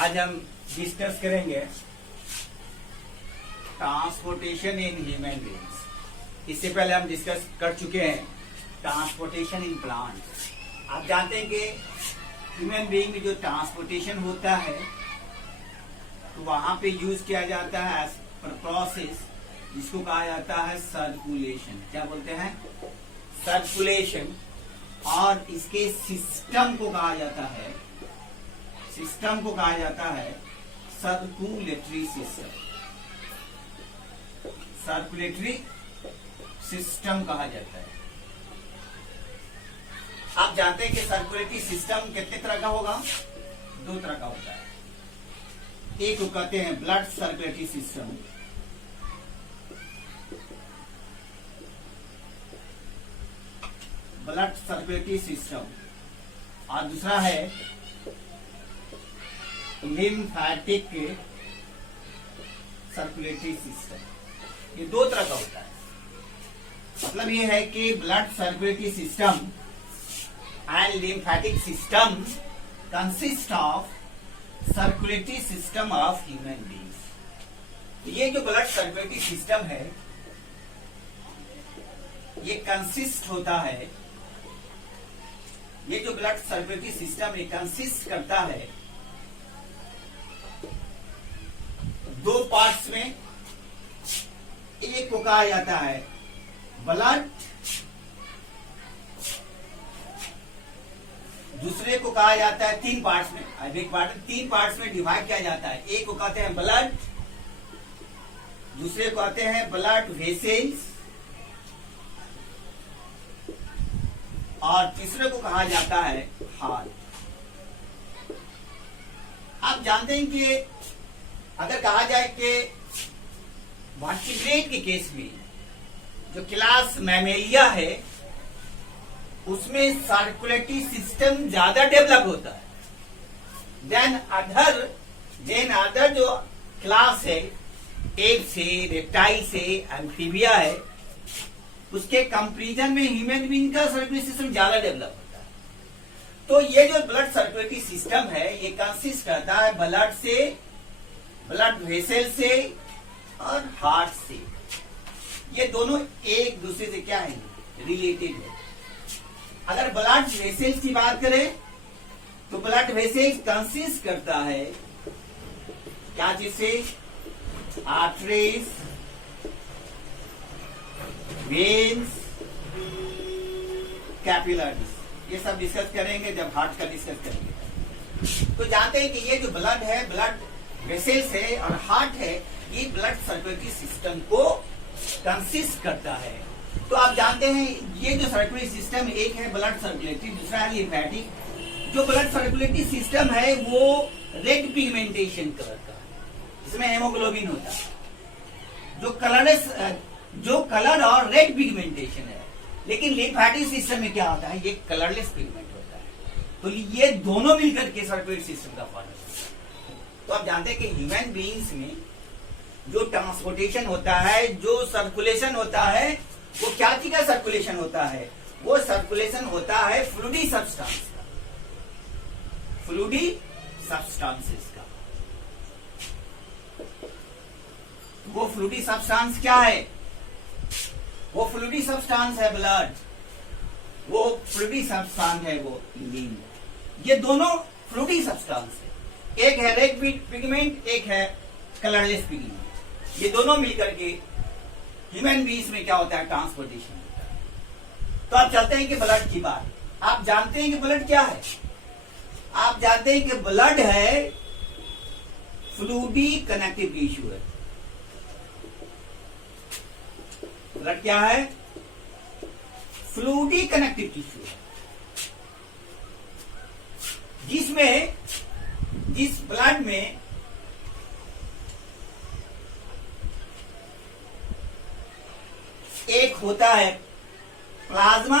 आज हम डिस्कस करेंगे ट्रांसपोर्टेशन इन ह्यूमन बीइंग्स। इससे पहले हम डिस्कस कर चुके हैं ट्रांसपोर्टेशन इन प्लांट्स। आप जानते हैं कि ह्यूमन बीइंग में जो ट्रांसपोर्टेशन होता है तो वहां पे यूज किया जाता है एज पर प्रोसेस, जिसको कहा जाता है सर्कुलेशन। क्या बोलते हैं? सर्कुलेशन। और इसके सिस्टम को कहा जाता है सर्कुलेटरी सिस्टम। सर्कुलेटरी सिस्टम कहा जाता है। आप जानते हैं कि सर्कुलेटरी सिस्टम कितने तरह का होगा? दो तरह का होता है। एक को कहते हैं ब्लड सर्कुलेटरी सिस्टम, और दूसरा है लिम्फेटिक सर्कुलेटरी सिस्टम। ये दो तरह का होता है। मतलब ये है कि blood circulatory system and lymphatic system consist of circulatory system of human beings. ये जो ब्लड सर्कुलेटरी सिस्टम है ये कंसिस्ट होता है, ये जो ब्लड सर्कुलेटरी सिस्टम ये कंसिस्ट करता है दो पार्ट्स में। एक को कहा जाता है ब्लड, दूसरे को कहा जाता है तीन पार्ट्स में। तीन पार्ट्स में डिवाइड किया जाता है। एक को कहते हैं ब्लड, दूसरे को कहते हैं ब्लड वेसल्स, और तीसरे को कहा जाता है हार्ट। आप जानते हैं कि अगर कहा जाए कि वर्टिब्रेट के केस में जो क्लास मैमेलिया है उसमें सर्कुलेटरी सिस्टम ज्यादा डेवलप होता है देन अदर जो क्लास है, एप से, रेप्टाइल से, एम्फीबिया है, उसके कंपैरिजन में ह्यूमन बीइंग का सर्कुलेटरी सिस्टम ज्यादा डेवलप होता है। तो ये जो ब्लड सर्कुलेटरी सिस्टम है ये कंसिस्ट करता है ब्लड से, ब्लड वेसल से और हार्ट से। ये दोनों एक दूसरे से क्या है? रिलेटेड है। अगर ब्लड वेसल्स की बात करें तो ब्लड वेसल्स कंसिस्ट करता है क्या चीज से? Arteries, veins, capillaries. ये सब डिस्कस करेंगे जब हार्ट का डिस्कस करेंगे। तो जानते हैं कि ये जो ब्लड है, ब्लड वेसल्स है और हार्ट है, ये ब्लड सर्कुलेटरी सिस्टम को कंसिस्ट करता है। तो आप जानते हैं ये जो सर्कुलेटरी सिस्टम, एक है ब्लड सर्कुलेटरी, दूसरा है लिम्फेटिक। जो ब्लड सर्कुलेटरी सिस्टम है वो रेड पिगमेंटेशन कलर का, इसमें हेमोग्लोबिन होता है। जो कलर और रेड पिगमेंटेशन है। लेकिन लिम्फेटिक सिस्टम में क्या होता है? ये कलरलेस पिगमेंट होता है। तो ये दोनों मिलकर के सर्कुलेटरी सिस्टम का फॉर्म है। तो आप जानते हैं कि ह्यूमन बीइंग्स में जो ट्रांसपोर्टेशन होता है, जो सर्कुलेशन होता है, वो क्या चीज का सर्कुलेशन होता है? वो सर्कुलेशन होता है फ्लूइडी सब्सटेंस का, फ्लूइडी सब्सटेंसेस का। वो फ्लूइडी सब्सटेंस क्या है? वो फ्लूइडी सब्सटेंस है ब्लड, वो फ्लूइडी सब्सटेंस है वो लिम्फ। ये दोनों फ्लूइडी सब्सटेंस है। एक है रेड पिगमेंट, एक है कलरलेस पिगमेंट। ये दोनों मिलकर के ह्यूमन बीइंग्स में क्या होता है? ट्रांसपोर्टेशन होता है। तो आप चलते हैं कि ब्लड की बात। आप जानते हैं कि ब्लड क्या है? आप जानते हैं कि ब्लड है फ्लूइडी कनेक्टिव टिश्यू है। ब्लड क्या है? फ्लूइडी कनेक्टिव टिश्यू है, जिस ब्लड में एक होता है प्लाज्मा,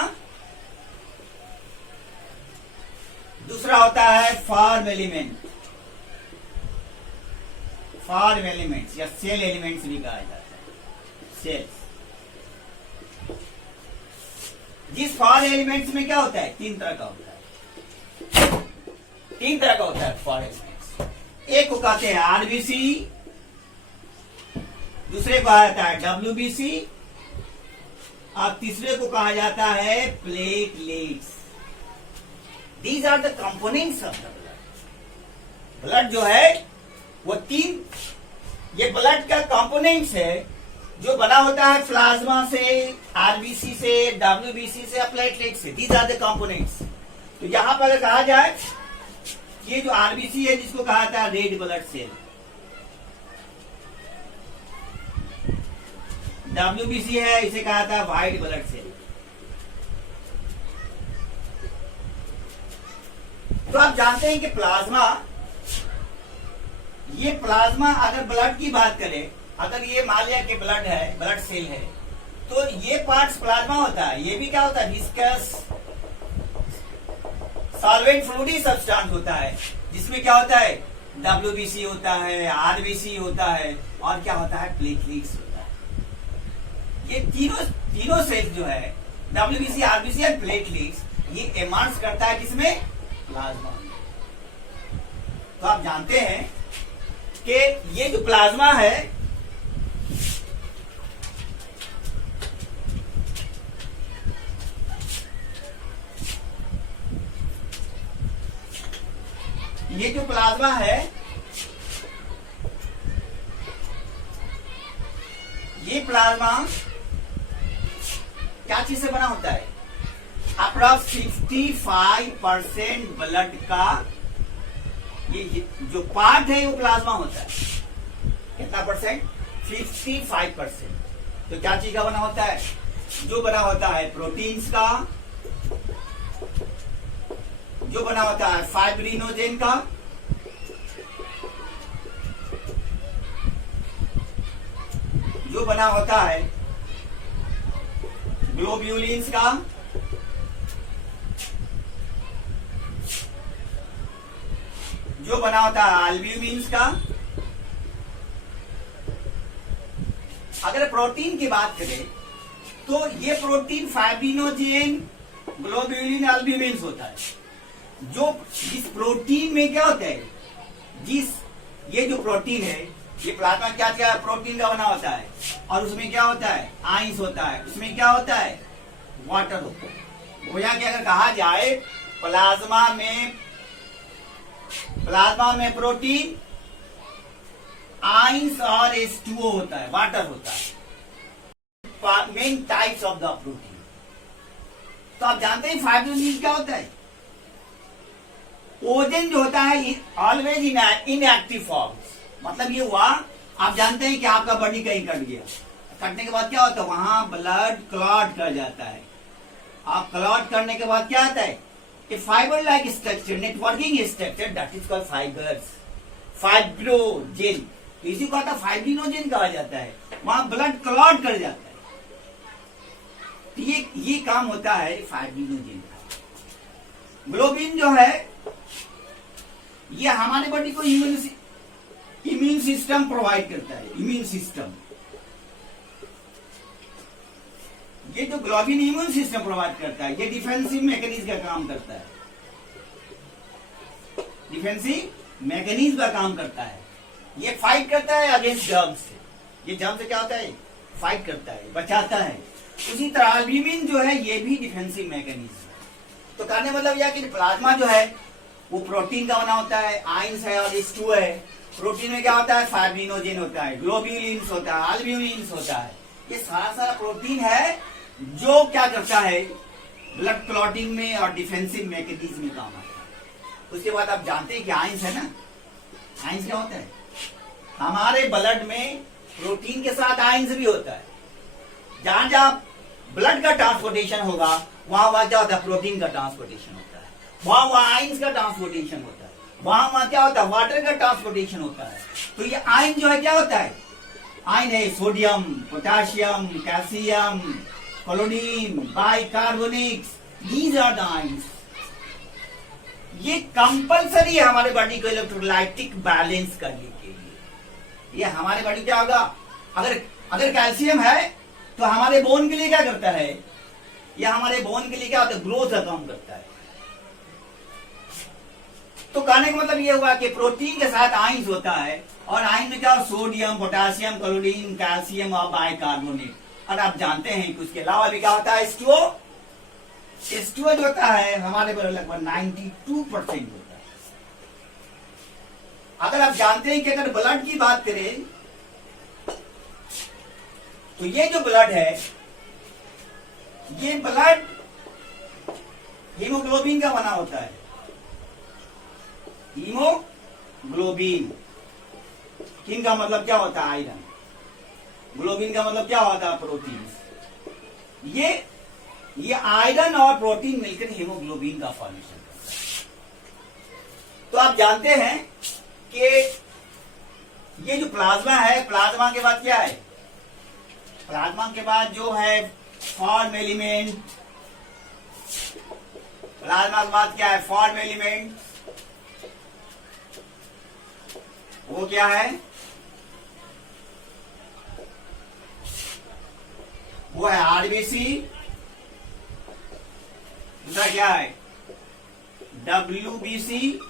दूसरा होता है फॉर्म एलिमेंट्स या सेल एलिमेंट्स भी कहा जाता है। सेल्स। जिस फॉर एलिमेंट्स में क्या होता है? तीन तरह का होता है फॉर एलिमेंट्स। एक को कहते हैं आरबीसी, दूसरे को कहा जाता है डब्ल्यूबीसी और तीसरे को कहा जाता है platelets. These are the components of the blood. Blood जो है वो तीन, ये ब्लड का कंपोनेंट्स है जो बना होता है प्लाज्मा से, आरबीसी से, डब्ल्यूबीसी से, प्लेटलेट से। These are the components. तो यहां पर अगर कहा जाए ये जो आरबीसी है जिसको कहा जाता है रेड ब्लड सेल, डब्ल्यूबीसी है इसे कहा जाता है व्हाइट ब्लड सेल। तो आप जानते हैं कि प्लाज्मा, ये प्लाज्मा अगर ब्लड की बात करें, अगर ये मान लिया कि ब्लड है, ब्लड सेल है, तो ये पार्ट्स प्लाज्मा होता है। ये भी क्या होता है, विस्कस सॉल्वेंट फ्लूइडी सब्सटेंस होता है, जिसमें क्या होता है, डब्ल्यूबीसी होता है, आरबीसी होता है और क्या होता है, प्लेटलेट्स होता है। ये तीनों सेल्स जो है डब्ल्यूबीसी, आरबीसी और प्लेटलेट्स, ये इमर्ज करता है किसमें, प्लाज्मा। तो आप जानते हैं कि ये जो प्लाज्मा है ये जो प्लाज्मा है ये प्लाज्मा क्या चीज से बना होता है, अप्रॉक्स 65% ब्लड का ये जो पार्ट है वो प्लाज्मा होता है। कितना परसेंट, 55%। तो क्या चीज का बना होता है, जो बना होता है प्रोटीन्स का, जो बना होता है फाइब्रिनोजेन का, जो बना होता है ग्लोब्यूलिन्स का, जो बना होता है एल्ब्यूमिन्स का। अगर प्रोटीन की बात करें तो ये प्रोटीन फाइब्रिनोजेन, ग्लोब्यूलिन, एल्ब्यूमिन्स होता है। जो जिस प्रोटीन में क्या होता है, ये जो प्रोटीन है, ये प्लाज्मा क्या क्या प्रोटीन का बना होता है और उसमें क्या होता है, आइंस होता है, उसमें क्या होता है, वाटर होता है। गोया कि अगर कहा जाए प्लाज्मा में प्रोटीन, आइंस और H2O होता है, वाटर होता है, main types of the protein. तो आप जानते हैं फाइब्रिनोजेन क्या होता है, ओजन जो होता है ऑलवेज इन एक्टिव फॉर्म। मतलब ये हुआ, आप जानते हैं कि आपका बॉडी कहीं कट गया, कटने के बाद क्या होता है, वहां ब्लड क्लॉट कर जाता है। आप क्लॉट करने के बाद क्या आता है, कि fibre like structure, networking structure, that is called fibres, फाइब्रोजेन। तो इसी को आता है फाइब्रिनोजेन कहा जाता है, वहां ब्लड क्लॉट कर जाता है। तो ये काम होता है फाइब्रिनोजेन का। ग्लोबिन जो है ये हमारे बॉडी को इम्यून सिस्टम प्रोवाइड करता है। इम्यून सिस्टम, ये जो ग्लोबिन इम्यून सिस्टम प्रोवाइड करता है, ये डिफेंसिव मैकेनिज्म का काम करता है, डिफेंसिव मैकेनिज्म का काम करता है। ये फाइट करता है अगेंस्ट जर्म्स से। ये जर्म से क्या होता है, फाइट करता है, बचाता है। उसी तरह एल्ब्यूमिन जो है ये भी डिफेंसिव मैकेनिज्म है। तो कहने मतलब यह कि प्लाज्मा जो है वो प्रोटीन का बना होता है, आइंस है और H2 है। प्रोटीन में क्या होता है, फाइब्रिनोजेन होता है, ग्लोब्यूलिन्स होता है, एल्ब्यूमिन्स होता है। ये सारा प्रोटीन है जो क्या करता है, ब्लड क्लॉटिंग में और डिफेंसिव मैकेनिज्म में काम आता है। उसके बाद आप जानते हैं कि आइंस है ना, आइंस क्या होता है, हमारे ब्लड में प्रोटीन के साथ आइंस भी होता है। जहां जहां ब्लड का ट्रांसपोर्टेशन होगा वहां क्या होता है, प्रोटीन का ट्रांसपोर्टेशन होता है, वहां आइंस का ट्रांसपोर्टेशन होता है, वहां क्या होता है, वाटर का ट्रांसपोर्टेशन होता है। तो ये आयन जो है क्या होता है, आयन है sodium, potassium, calcium, chlorine, bicarbonates, these are the ions. ये कंपलसरी है हमारे बॉडी को इलेक्ट्रोलाइटिक बैलेंस करने के लिए। ये हमारे बॉडी क्या होगा, अगर कैल्शियम है तो हमारे बोन के लिए क्या करता है, या हमारे बोन के लिए क्या होता है, ग्रोथ का काम करता है। तो कहने का मतलब ये हुआ कि प्रोटीन के साथ आयंस होता है, और आयन में क्या, सोडियम, पोटेशियम, क्लोरीन, कैल्शियम और बाइकार्बोनेट। और आप जानते हैं कि उसके अलावा भी क्या होता है, H2O। H2O जो होता है हमारे पर लगभग 92% होता है। अगर आप जानते हैं कि अगर ब्लड की बात करें तो ये जो ब्लड है, ये ब्लड हीमोग्लोबिन का बना होता है। हीमोग्लोबिन, किन का मतलब क्या होता है, आयरन। ग्लोबिन का मतलब क्या होता है, प्रोटीन। ये आयरन और प्रोटीन मिलकर हीमोग्लोबिन का फॉर्मेशन करता है। तो आप जानते हैं कि ये जो प्लाज्मा है, प्लाज्मा के बाद क्या है, प्लाज्मा के बाद जो है फॉर्म एलिमेंट, प्लाज्मा के बाद क्या है, फॉर्म एलिमेंट। वो क्या है, वो है आरबीसी। दूसरा क्या है, डब्ल्यूबीसी।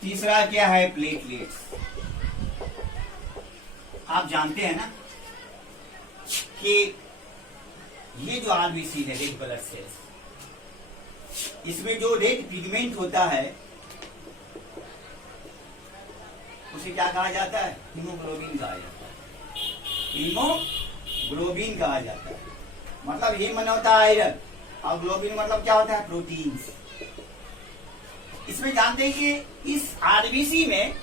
तीसरा क्या है, प्लेटलेट्स। आप जानते हैं ना कि ये जो आरबीसी है, रेड ब्लड सेल्स, इसमें जो रेड पिगमेंट होता है उसे क्या कहा जाता है, हीमोग्लोबिन कहा जाता है। हीमोग्लोबिन कहा जाता है। मतलब हीम मन होता है आयरन, और ग्लोबिन मतलब क्या होता है, प्रोटीन्स। इसमें जानते हैं कि इस आरबीसी में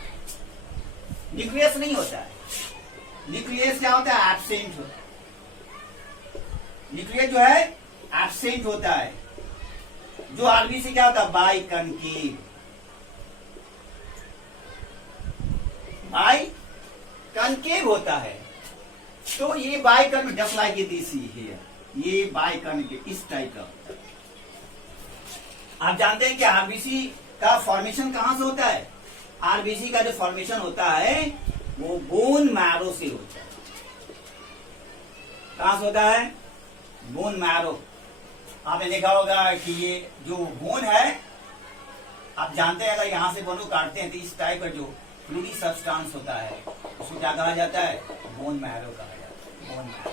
न्यूक्लियस नहीं होता है। न्यूक्लियस क्या होता है, एब्सेंट होता है। न्यूक्लियस जो है एब्सेंट होता है। जो आरबीसी क्या होता है, बाइकनकेव। बाइकनकेव होता है। तो ये बाइकन, जस्ट लाइक दिस हियर, ये बाइकनकेव इस टाइप का होता है। आप जानते हैं कि आरबीसी का फॉर्मेशन कहां से होता है, आरबीसी का जो फॉर्मेशन होता है वो बोन मैरो से होता है। कहां से होता है, बोन मैरो। आपने देखा होगा कि ये जो बोन है, आप जानते हैं अगर यहां से बोन को काटते हैं तो इस टाइप का जो फ्लूइडी सब्सटेंस होता है उसको क्या कहा जाता है, बोन मैरो कहा जाता है, बोन मैरो।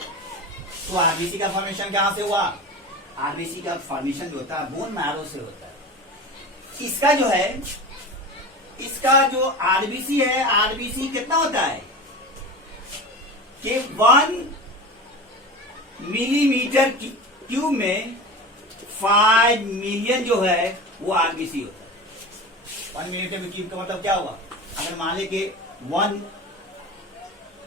तो आरबीसी का फॉर्मेशन कहां से हुआ, आरबीसी का फॉर्मेशन जो होता है बोन मैरो से होता है। इसका जो है, इसका जो आरबीसी है, आरबीसी कितना होता है कि 1 मिलीमीटर क्यूब में 5 मिलियन जो है वो आरबीसी होता है। 1 मिलीमीटर क्यूब का मतलब क्या हुआ, अगर मान ले कि 1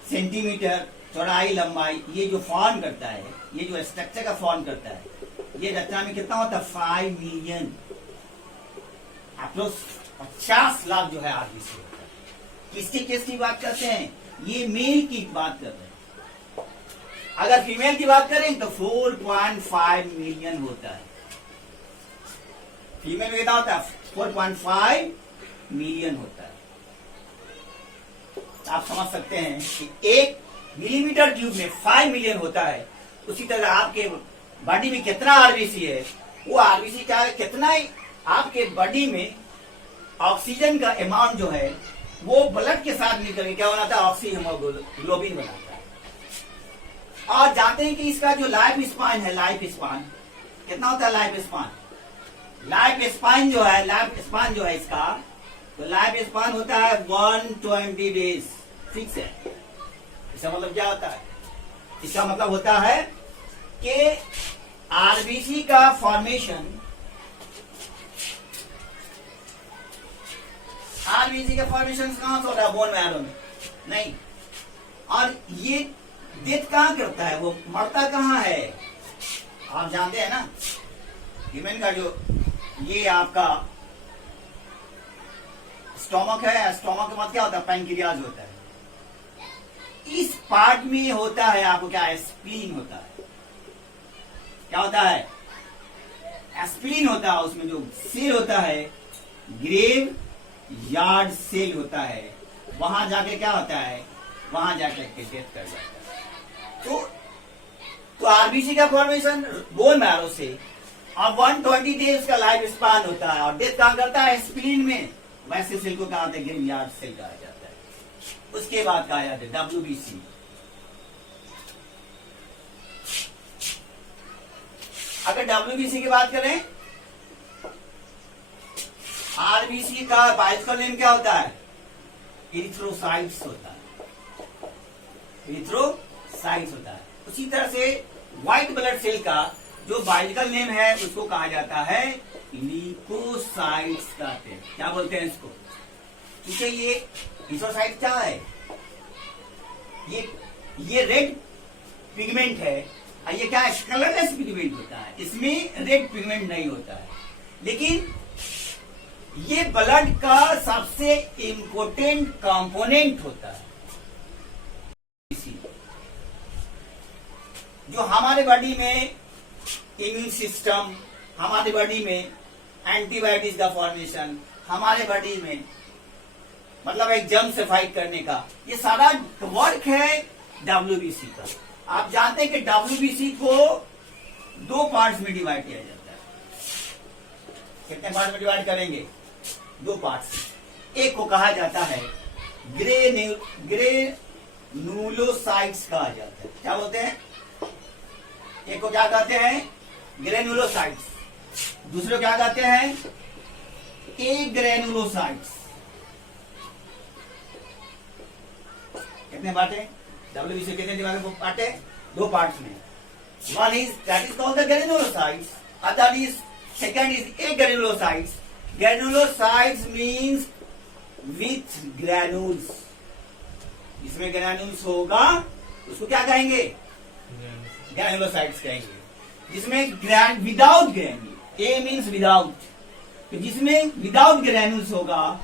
सेंटीमीटर चौड़ाई लंबाई ये जो फॉर्म करता है, ये जो स्ट्रक्चर का फॉर्म करता है, ये रचना में कितना होता है, 5 मिलियन, अप्रोक्स 50 लाख जो है आरबीसी होता है। किसकी केस की बात करते हैं, ये मेल की बात कर रहे हैं। अगर फीमेल की बात करें तो 4.5 मिलियन होता है। फीमेल में कितना होता है, 4.5 मिलियन होता है। आप समझ सकते हैं कि 1 मिलीमीटर क्यूब में 5 मिलियन होता है। उसी तरह आपके बॉडी में कितना आरबीसी है, वो आरबीसी क्या है, कितना ही आपके बॉडी में ऑक्सीजन का अमाउंट जो है वो ब्लड के साथ मिलकर क्या बनाता है, ऑक्सीहीमोग्लोबिन बनाता है। और जानते हैं कि इसका जो लाइफ स्पान है, लाइफ स्पान कितना होता है, लाइफ स्पान, लाइफ स्पान जो है, लाइफ स्पान जो है इसका, तो लाइफ स्पान होता है 120 डेज, फिक्स है। इसका मतलब क्या होता है, इसका मतलब होता है कि आरबीसी का फॉर्मेशन, आरबीसी का फॉर्मेशन कहां से होता है, बोन मैरो में नहीं। और ये डेथ कहां करता है, वो मरता कहां है, आप जानते हैं ना, ह्यूमन का जो ये आपका स्टोमक है, स्टोमक के बाद क्या होता है, पैंक्रियाज होता है। इस पार्ट में होता है आपको क्या, स्प्लीन होता है। क्या होता है, स्प्लीन होता है। उसमें जो सेल होता है, ग्रेव यार्ड सेल होता है, वहां जाके क्या होता है, वहां जाके डेथ कर जाता है। तो आरबीसी का फॉर्मेशन बोन मैरो से, और 120 डेज उसका लाइफ स्पान होता है और डेथ कहां करता है? स्प्लीन में। वैसे सेल को कहा ग्रेवयार्ड सेल कहा जाता है। उसके बाद कहा जाता है डब्ल्यूबीसी। अगर डब्ल्यूबीसी की बात करें, आरबीसी का बायोलॉजिकल नेम क्या होता है? इरिथ्रोसाइट्स होता है, इरिथ्रोसाइट्स होता है। उसी तरह से व्हाइट ब्लड सेल का जो बायोलॉजिकल नेम है उसको कहा जाता है ल्यूकोसाइट्स कहते हैं। क्या बोलते हैं इसको? क्योंकि ये इरिथ्रोसाइट क्या है? ये रेड पिगमेंट है और ये क्या है? कलरलेस पिगमेंट होता है। इसमें रेड पिगमेंट नहीं होता है, लेकिन ये ब्लड का सबसे इंपोर्टेंट कंपोनेंट होता है। जो हमारे बॉडी में इम्यून सिस्टम, हमारे बॉडी में एंटीबायोटिक्स का फॉर्मेशन, हमारे बॉडी में मतलब एक जर्म से फाइट करने का, ये सारा वर्क है डब्ल्यूबीसी का। आप जानते हैं कि डब्ल्यूबीसी को 2 पार्ट्स में डिवाइड किया जाता है। कितने पार्ट में डिवाइड करेंगे? 2 पार्ट्स। एक को कहा जाता है ग्रेनुलोसाइट्स कहा जाता है। क्या बोलते हैं? एक को क्या कहते हैं? ग्रेनुलोसाइट्स। दूसरे को क्या कहते हैं? एग्रेनुलोसाइट्स। कितने बांटे? डब्ल्यूबीसी कितने दिमाग में बांटे? 2 पार्ट्स में। One is that is called the granulocytes, other is second is agranulocytes. Granulocytes means with granules. इसमें ग्रैन्यूल्स होगा उसको क्या कहेंगे? ग्रैनुलोसाइट्स कहेंगे। जिसमें without granule, A means without, तो जिसमें विदाउट ग्रैन्यूल्स होगा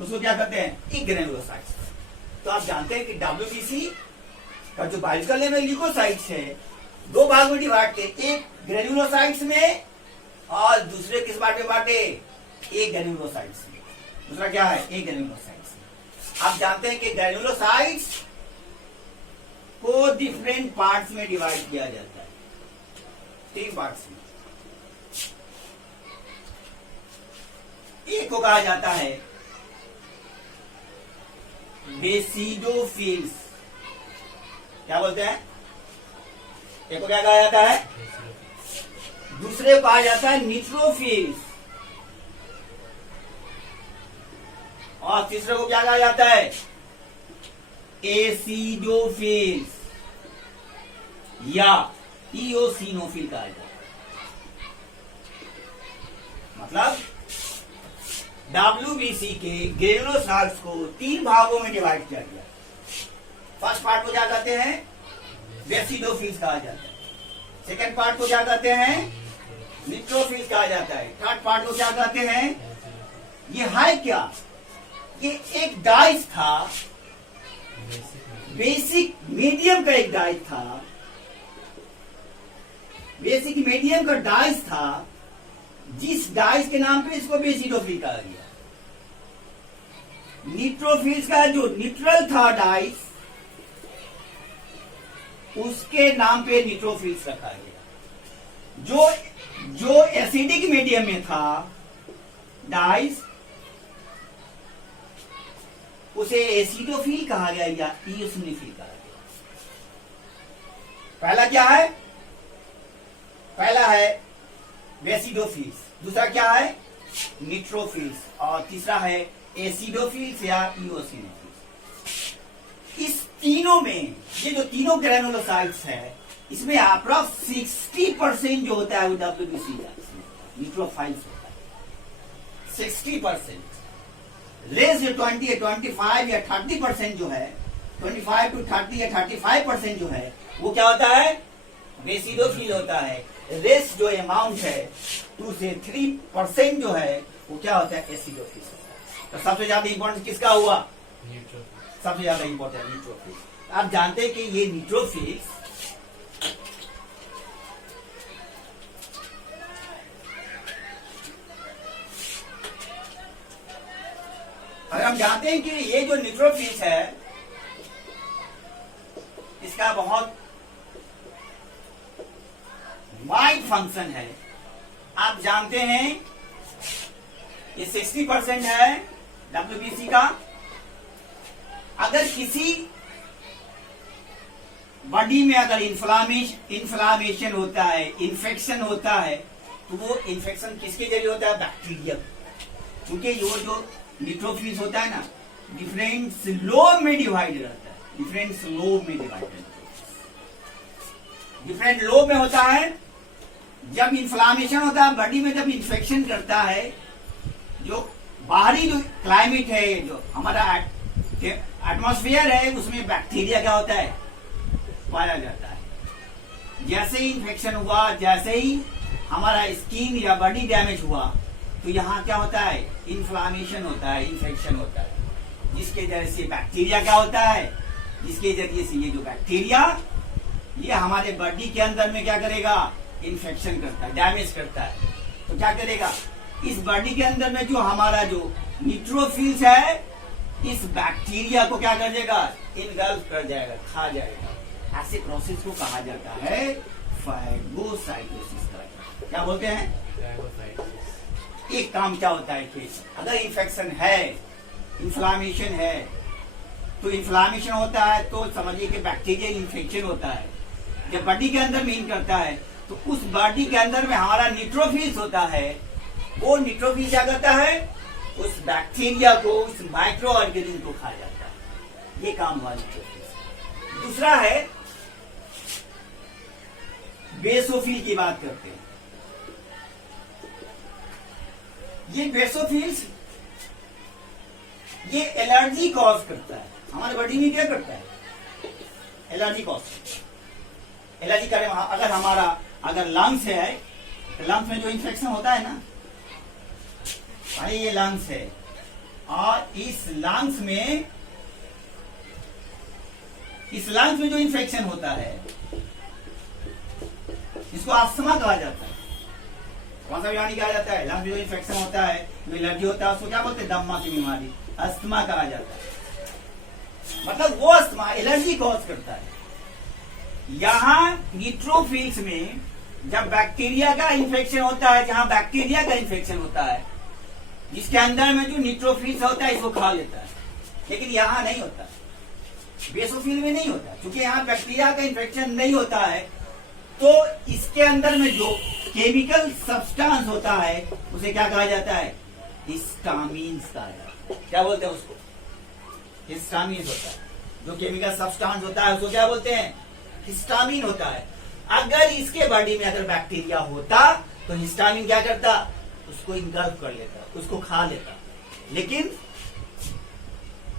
उसको क्या कहते हैं? एग्रेनुलोसाइट्स। तो आप जानते हैं कि डब्ल्यूबीसी का जो बायोलॉजिकल नेम है ल्यूकोसाइट्स है, 2 भाग में डिवाइड किए, एक ग्रेनुलोसाइट्स में और दूसरे किस पार्ट में बांटे? एक ग्रेनुलोसाइट्स में। दूसरा क्या है? एक ग्रेनुलोसाइट्स में। आप जानते हैं कि ग्रेनुलोसाइट्स को डिफरेंट पार्ट्स में डिवाइड किया जाता है, 3 पार्ट्स में। एक को कहा जाता है बेसिडोफिल्स। क्या बोलते हैं? एक को क्या कहा जाता है? दूसरे को कहा जाता है न्यूट्रोफिल्स और तीसरे को क्या कहा जाता है? एसिडोफिल्स या इओसिनोफिल कहा जाता है। मतलब डब्ल्यूबीसी के ग्रेनुलोसाइट्स को 3 भागों में डिवाइड किया गया। फर्स्ट पार्ट को क्या कहते हैं? बेसिडोफिल्स कहा जाता है। सेकंड पार्ट को क्या कहते हैं? न्यूट्रोफिल्स कहा जाता है। थर्ड पार्ट को क्या कहते हैं? ये है क्या? ये एक डाइस था, बेसिक मीडियम का एक डाइस था, बेसिक मीडियम का डाइस था, जिस डाइस के नाम पे इसको बेसिडोफिल कहा गया। न्यूट्रोफिल्स का जो न्यूट्रल था डाइस, उसके नाम पे न्यूट्रोफिल्स रखा गया। जो एसिडिक मीडियम में था डाइस, उसे एसिडोफिल कहा गया या इओसिनोफिल कहा गया। पहला क्या है? पहला है बेसिडोफिल्स, दूसरा क्या है? न्यूट्रोफिल्स और तीसरा है एसिडोफिल्स या इओसिनोफिल्स। इस तीनों में ये जो तीनों ग्रेनुलोसाइट्स है, इसमें अप्रॉक्स 60% जो होता है वो डब्ल्यूबीसी का न्यूट्रोफाइल्स होता है। 60%। लेस जो 20 या 25 या 30% जो है, 25 to 30 या 35% जो है, वो क्या होता है? बेसिडोफिल होता है। रेस्ट जो अमाउंट है 2 से 3% जो है वो क्या होता है? एसिडोफिल होता है। तो सबसे ज्यादा इंपॉर्टेंट किसका हुआ? सबसे ज्यादा इंपॉर्टेंट न्यूट्रोफिल। आप जानते हैं कि ये न्यूट्रोफिल्स और हम जानते हैं कि ये जो न्यूट्रोफिल्स है, इसका बहुत वाइड फंक्शन है। आप जानते हैं ये 60% है WBC का। अगर किसी बॉडी में अगर इन्फ्लामेशन होता है, इन्फेक्शन होता है, तो वो इन्फेक्शन किसके जरिए होता है? बैक्टीरिया। क्योंकि ये जो न्यूट्रोफिल्स होता है ना, डिफरेंट स्लो में डिवाइड रहता है, डिफरेंट स्लो में डिवाइड। डिफरेंट लो में होता है जब इन्फ्लामेशन होता है बॉडी में, जब इन्फेक्शन करता है। जो बाहरी जो क्लाइमेट है, जो हमारा एटमॉस्फेयर है, उसमें बैक्टीरिया क्या होता है? पाया जाता है। जैसे ही इन्फेक्शन हुआ, जैसे ही हमारा स्किन या बॉडी डैमेज हुआ, तो यहाँ क्या होता है? इन्फ्लामेशन होता है, इन्फेक्शन होता है, जिसके जरिए से बैक्टीरिया क्या होता है? जिसके जरिए से ये जो बैक्टीरिया ये हमारे बॉडी के अंदर में क्या करेगा? इन्फेक्शन करता है, डैमेज करता है। तो क्या करेगा? इस बॉडी के अंदर में जो हमारा जो न्यूट्रोफिल्स है, इस बैक्टीरिया को क्या कर देगा? इनगल्फ कर जाएगा, खा जाएगा। ऐसे प्रोसेस को कहा जाता है फैगोसाइटोसिस। क्या बोलते हैं? एक काम क्या होता है कि अगर इन्फेक्शन है, इन्फ्लामेशन है, तो इन्फ्लामेशन होता है तो समझिए कि बैक्टीरियल इन्फेक्शन होता है। जब बॉडी के अंदर में इन करता है, तो उस बॉडी के अंदर में हमारा न्यूट्रोफिल्स होता है। वो न्यूट्रोफिल क्या करता है? उस बैक्टीरिया को, उस माइक्रो ऑर्गेनिज्म को खा जाता है। ये काम हुआ न्यूट्रोफिल्स। दूसरा है बेसोफिल की बात करते हैं। ये बेसोफिल्स ये एलर्जी कॉज करता है। हमारे बॉडी में क्या करता है? Allergy cause. एलर्जी करे अगर हमारा अगर लंग्स है, तो लंग्स में जो इन्फेक्शन होता है ना, भाई ये लंग्स है, और इस लंग्स में जो इन्फेक्शन होता है, इसको अस्थमा कहा जाता है। कौन सा बीमारी कहा जाता है? लंग्स में जो इन्फेक्शन होता है, जो एलर्जी होता है, उसको क्या बोलते हैं? दम्मा की बीमारी, अस्थमा कहा जाता है। मतलब वो अस्थमा एलर्जी कॉज करता है। यहाँ न्यूट्रोफिल्स में जब बैक्टीरिया का इन्फेक्शन होता है, जहां बैक्टीरिया का इन्फेक्शन होता है, जिसके अंदर में जो न्यूट्रोफिल्स होता है, इसको खा लेता है। लेकिन यहाँ नहीं होता, बेसोफिल में नहीं होता। क्योंकि यहाँ बैक्टीरिया का इन्फेक्शन नहीं होता है, तो इसके अंदर में जो केमिकल सब्सटेंस होता है, उसे क्या कहा जाता है? हिस्टामिन्स कहा जाता है। क्या बोलते हैं उसको? हिस्टामिन्स होता है। जो केमिकल सब्सटेंस होता है, उसको क्या बोलते हैं? हिस्टामिन होता है। अगर इसके बॉडी में अगर बैक्टीरिया होता, तो हिस्टामिन क्या करता? उसको इनगल्फ कर लेता, उसको खा लेता। लेकिन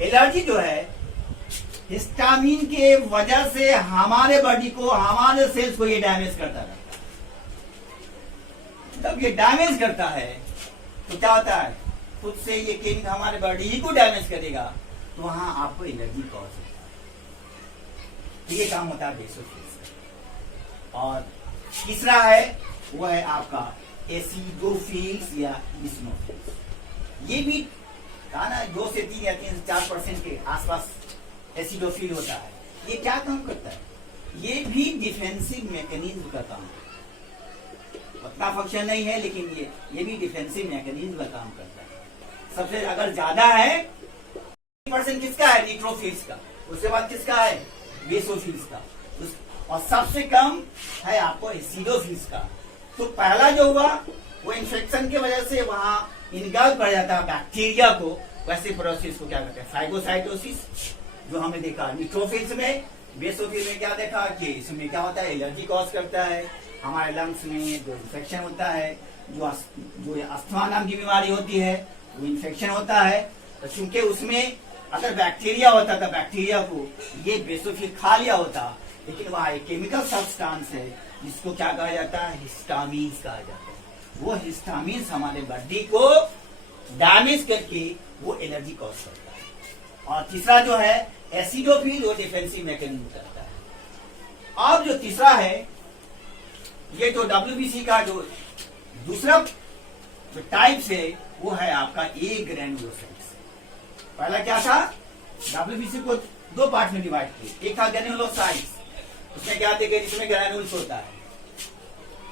एलर्जी जो है, हिस्टामिन के वजह से हमारे बॉडी को, हमारे सेल्स को ये डैमेज करता रहता है। जब ये डैमेज करता है, तो क्या होता है? खुद से ये केमिकल हमारे बॉडी ही को डैमेज करेगा, तो वहां आपको एलर्जी कॉज होता है। ये काम होता है बेसोफिल्स। और तीसरा है, वो है आपका एसिडोफिल्स या इसिनोफिल्स। ये भी कहा ना 2 से 3 या 3 से 4% के आसपास एसिडोफिल होता है। ये क्या काम करता है? ये भी डिफेंसिव मैकेनिज्म का काम है। उतना फंक्शन नहीं है, लेकिन ये भी डिफेंसिव मैकेनिज्म का काम करता है। सबसे अगर ज्यादा है % किसका है? न्यूट्रोफिल्स का। उसके बाद किसका है? बेसोफिल्स का। और सबसे कम है आपको एसिडोफिल्स का। तो पहला जो हुआ वो इन्फेक्शन की वजह से वहां इनगल्फ कर जाता है बैक्टीरिया को। वैसे प्रोसेस को क्या कहते हैं? फाइगोसाइटोसिस, जो हमने देखा न्यूट्रोफिल्स में। बेसोफिल में क्या देखा कि इसमें क्या होता है? एलर्जी कॉज करता है। हमारे लंग्स में जो इन्फेक्शन होता है, जो अस्थमा नाम की बीमारी होती है, वो इन्फेक्शन होता है। तो चूंकि उसमें अगर बैक्टीरिया होता, तो बैक्टीरिया को ये बेसोफिल खा लिया होता। लेकिन वहां एक केमिकल सब्सटेंस है जिसको क्या कहा जाता है? हिस्टामिन्स कहा जाता है। वो हिस्टामिन्स हमारे बॉडी को डैमेज करके वो एलर्जी कॉज करता है। और तीसरा जो है एसिडोफिल, वो डिफेंसिव मैकेनिज्म करता है। अब जो तीसरा है, ये जो WBC का जो दूसरा जो टाइप्स है, वो है आपका ए ग्रैन्युलोसाइट्स। पहला क्या था? WBC को 2 पार्ट में डिवाइड किया। एक था ग्रैन्युलोसाइट्स, उसमें क्या थे? जिसमें ग्रैन्युल्स होता है।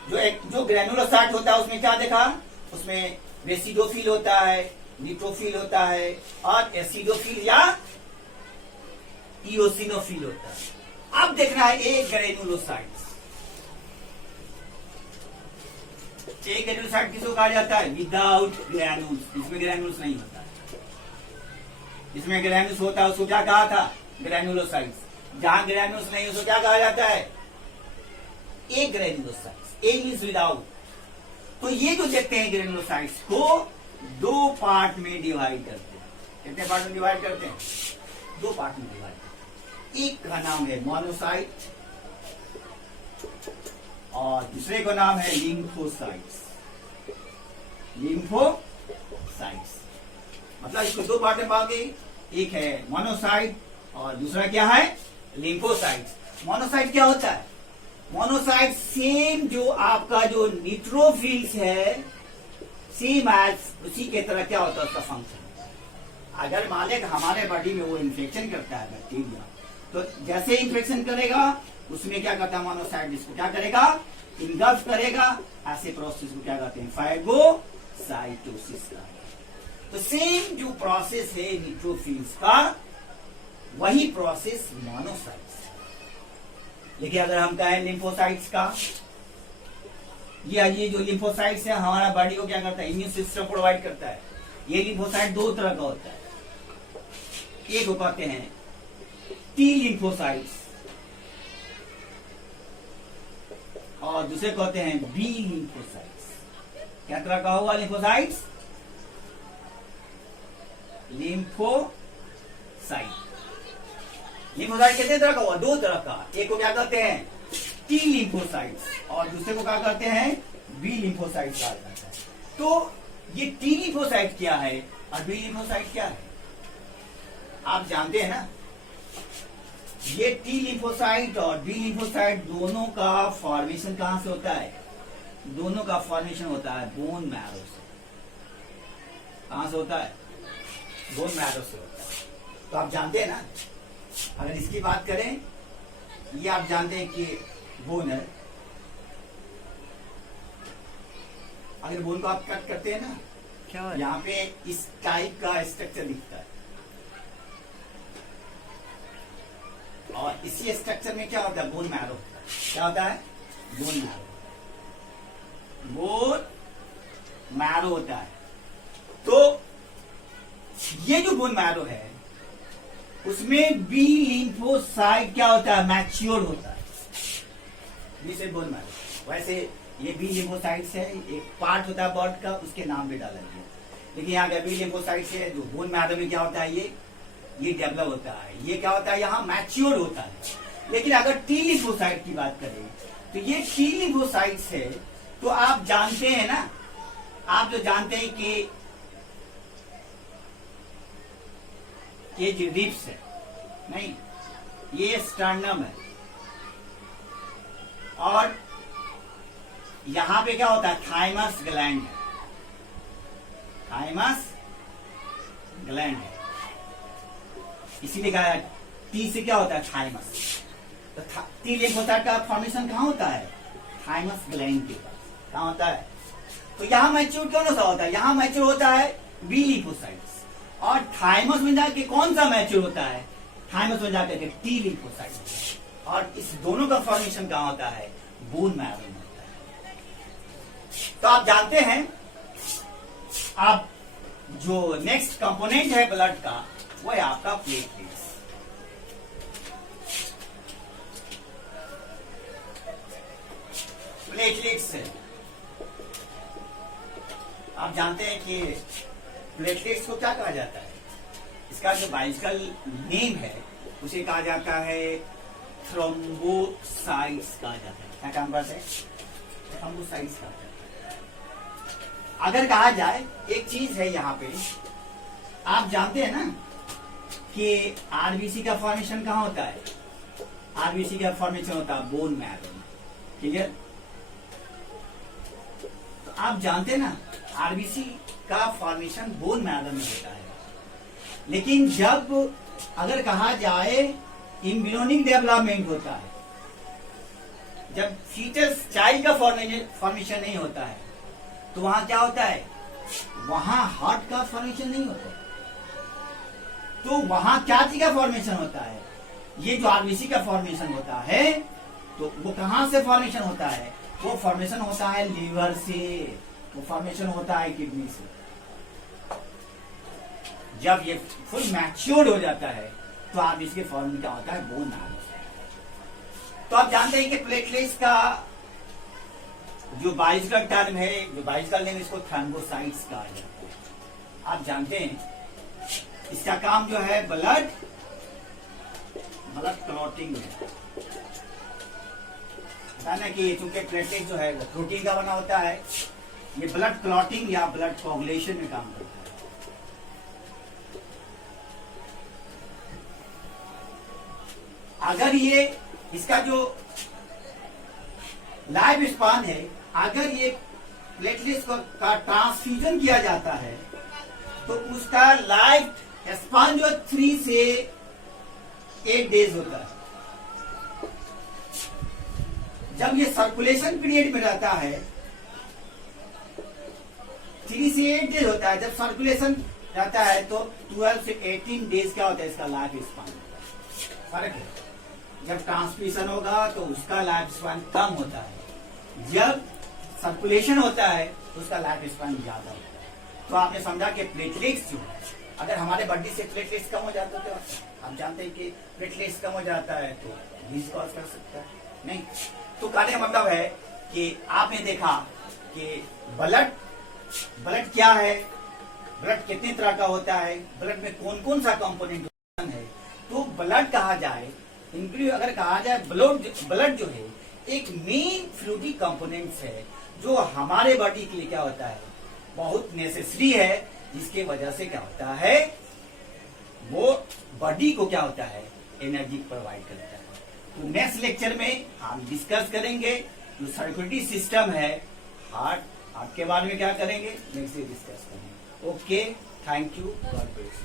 जो ग्रेनुलोसाइट होता है उसमें क्या देखा, उसमें बेसिडोफिल होता है, न्यूट्रोफिल होता है और एसिडोफिल या इओसिनोफिल होता है। अब देखना है एक ग्रेनुलोसाइट। एक ग्रेनुलोसाइट किसको कहा जाता है? विदाउट ग्रैन्यूल्स, इसमें ग्रैन्यूल्स नहीं होता है। इसमें ग्रैन्यूल्स होता है उसको क्या कहा था? ग्रेनुलोसाइट्स। जहां ग्रैन्यूल्स नहीं उसको क्या कहा जाता है? एक ग्रेनुलोसाइट्स। ए मींस विदाउट। तो ये जो देखते हैं ग्रेनुलोसाइट्स को दो पार्ट में डिवाइड करते हैं। कितने पार्ट में डिवाइड करते हैं? दो पार्ट में डिवाइड करते हैं। एक का नाम है मोनोसाइट और दूसरे का नाम है लिम्फोसाइट्स। लिम्फोसाइट्स मतलब इसको दो पार्ट में बांटे, एक है मोनोसाइट और दूसरा क्या है? लिम्फोसाइट्स। मोनोसाइट क्या होता है? मोनोसाइट सेम जो आपका जो न्यूट्रोफिल्स है, सेम एज उसी के तरह क्या होता है उसका फंक्शन। अगर मान लें हमारे बॉडी में वो इन्फेक्शन करता है बैक्टीरिया, तो जैसे इन्फेक्शन करेगा उसमें क्या करता है मोनोसाइट, इसको क्या करेगा? इनगल्फ करेगा। ऐसे प्रोसेस को क्या कहते हैं? फागोसाइटोसिस का। तो सेम जो प्रोसेस है न्यूट्रोफिल्स का, वही प्रोसेस मोनोसाइट्स। लेकिन अगर हम कहें लिम्फोसाइट्स का, ये जो लिम्फोसाइट्स है हमारा बॉडी को क्या करता है? इम्यून सिस्टम प्रोवाइड करता है। ये लिम्फोसाइट दो तरह का होता है। एक को कहते हैं टी लिम्फोसाइट्स और दूसरे कहते हैं बी लिम्फोसाइट्स। क्या तरह का होगा लिम्फोसाइट्स? लिम्फोसाइट। लिम्फोसाइट कितने तरह का हुआ? दो तरह का। एक को क्या कहते हैं? टी लिम्फोसाइट्स और दूसरे को क्या कहते हैं? बी लिम्फोसाइट्स कहा जाता है। तो ये टी लिम्फोसाइट क्या है और बी लिम्फोसाइट क्या है? आप जानते हैं ना, ये टी लिम्फोसाइट और बी लिम्फोसाइट दोनों का फॉर्मेशन कहां से होता है? दोनों का फॉर्मेशन होता है बोन मैरो से। कहां से होता है? बोन मैरो से होता है। तो आप जानते हैं ना, अगर इसकी बात करें, ये आप जानते हैं कि बोन है। अगर बोन को आप कट करते हैं ना, क्या है? यहाँ पे इस टाइप का स्ट्रक्चर दिखता है और इसी स्ट्रक्चर में क्या होता है? Bone marrow. क्या होता है? Bone marrow. बोन मैरो होता है। तो ये जो बोन मैरो है उसमें बी लिम्फोसाइट क्या होता है? मैच्योर होता है। जिसे बोन मैरो, वैसे ये बी लिम्फोसाइट्स है, एक पार्ट होता है बॉडी का, उसके नाम भी डाला गया। लेकिन यहाँ पे बी लिम्फोसाइट्स है, जो बोन मैरो में क्या होता है? ये डेवलप होता है। ये क्या होता है? यहाँ मैच्योर होता है। लेकिन अगर टी लिम्फोसाइट की बात करें तो ये टी लिम्फोसाइट्स है। तो आप जानते हैं ना, आप जो जानते हैं कि ये जो रिब्स है, नहीं, ये स्टर्नम है और यहां पे क्या होता है? थाइमस ग्लैंड है। थाइमस ग्लैंड है, इसीलिए कहा टी से क्या होता है? थाइमस। तो टी लिम्फोसाइट का फॉर्मेशन कहां होता है? थाइमस ग्लैंड के पास। कहां होता है? तो यहां मैच्योर कौन सा होता है? यहां मैच्योर होता है बी लिम्फोसाइट्स और थाइमस में जाके कौन सा मैच्योर होता है? थाइमस में जाकर के टी लिम्फोसाइट्स। और इस दोनों का फॉर्मेशन कहां होता है? बोन मैरो में होता है। तो आप जानते हैं, आप जो नेक्स्ट कंपोनेंट है ब्लड का, वो है आपका प्लेटलेट्स। प्लेटलेट्स है, आप जानते हैं कि प्लेटलेट्स को क्या कहा जाता है? इसका जो बायोलॉजिकल नेम है उसे कहा जाता है थ्रोम्बोसाइट्स कहा जाता है। क्या काम करते हैं? थ्रोम्बोसाइट्स कहा जाता है। अगर कहा जाए, एक चीज है यहाँ पे, आप जानते हैं ना कि आरबीसी का फॉर्मेशन कहाँ होता है? आरबीसी का फॉर्मेशन होता है बोन मैरो में। क्लियर? तो आप जानते हैं ना, आरबीसी का फॉर्मेशन बोन मैरो में होता है। लेकिन जब अगर कहा जाए इम्ब्रियोनिक डेवलपमेंट होता है, जब फीटस चाइल्ड का फॉर्मेशन नहीं होता है तो वहां क्या होता है, वहां हार्ट का फॉर्मेशन नहीं होता है। तो वहां क्या चीज का फॉर्मेशन होता है, ये जो आरबीसी का फॉर्मेशन होता है, तो वो कहां से फॉर्मेशन होता है, वो फॉर्मेशन होता है लीवर से, वो फॉर्मेशन होता है किडनी से। जब ये फुल मैच्योर्ड हो जाता है तो आरबीसी के फॉर्म में क्या होता है, बोन मैरो। तो आप जानते हैं कि प्लेटलेट्स का जो बायोलॉजिकल टर्म है, जो बायोलॉजिकल नेम, इसको थ्रोम्बोसाइट्स कहा जाता है। आप जानते हैं इसका काम जो है ब्लड क्लॉटिंग है ना, कि चूंकि प्लेटलेट जो है वो प्रोटीन का बना होता है, ये ब्लड क्लॉटिंग या ब्लड कोगुलेशन में काम करता है। अगर ये इसका जो लाइफ स्पान है, अगर ये प्लेटलेट्स का ट्रांसफ्यूजन किया जाता है तो उसका लाइफ स्पान जो 3 से 8 डेज होता है। जब ये सर्कुलेशन पीरियड में रहता है 3 से 8 डेज होता है, जब सर्कुलेशन रहता है तो 12 से 18 डेज क्या होता है, इसका लाइफ स्पान होता है। फर्क है, जब ट्रांसफ्यूजन होगा तो उसका लाइफ स्पान कम होता है, जब सर्कुलेशन होता है तो उसका लाइफ स्पान ज्यादा होता है। तो आपने समझा कि प्लेटलेट्स जो है, अगर हमारे बॉडी से प्लेटलेट्स कम हो जाते तो हम जानते हैं कि प्लेटलेट्स कम हो जाता है तो डिजीज कॉज कर सकता है, नहीं। तो कहने का मतलब है कि आपने देखा कि ब्लड क्या है, ब्लड कितने तरह का होता है, ब्लड में कौन कौन सा कंपोनेंट है। तो ब्लड कहा जाए, अगर कहा जाए ब्लड जो है एक मेन फ्लूइडी कंपोनेंट्स है जो हमारे बॉडी के लिए क्या होता है, बहुत नेसेसरी है, जिसके वजह से क्या होता है, वो बॉडी को क्या होता है, एनर्जी प्रोवाइड करता है। तो नेक्स्ट लेक्चर में हम डिस्कस करेंगे जो सर्कुलेटरी सिस्टम है, हार्ट के बारे में क्या करेंगे, नेक्स्ट डे डिस्कस करेंगे। Okay, thank you, God bless.